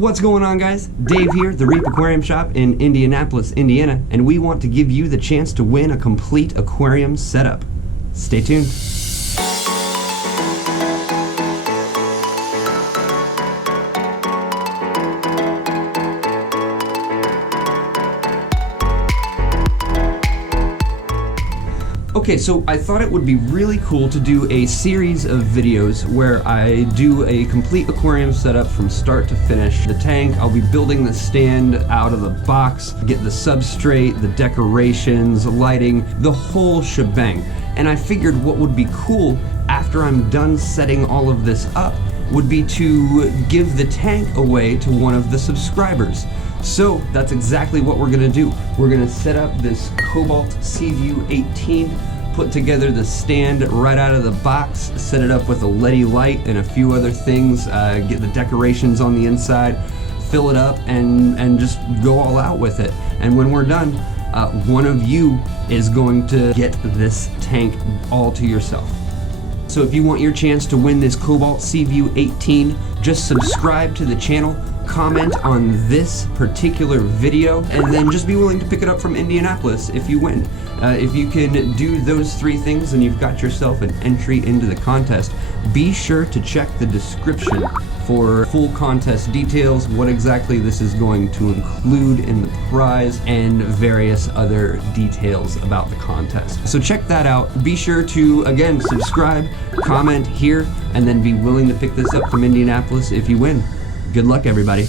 What's going on, guys? Dave here, the Reef Aquarium Shop in Indianapolis, Indiana, and we want to give you the chance to win a complete aquarium setup. Stay tuned. Okay, so I thought it would be really cool to do a series of videos where I do a complete aquarium setup from start to finish. The tank, I'll be building the stand out of the box, get the substrate, the decorations, lighting, the whole shebang. And I figured what would be cool after I'm done setting all of this up would be to give the tank away to one of the subscribers. So that's exactly what we're gonna do. We're gonna set up this Cobalt C-Vue 18, put together the stand right out of the box, set it up with a LED light and a few other things, get the decorations on the inside, fill it up, and just go all out with it. And when we're done, one of you is going to get this tank all to yourself. So if you want your chance to win this Cobalt C-Vue 18, just subscribe to the channel, comment on this particular video, and then just be willing to pick it up from Indianapolis if you win. If you can do those three things and you've got yourself an entry into the contest, be sure to check the description for full contest details, what exactly this is going to include in the prize, and various other details about the contest. So check that out. Be sure to, again, subscribe, comment here, and then be willing to pick this up from Indianapolis if you win. Good luck, everybody.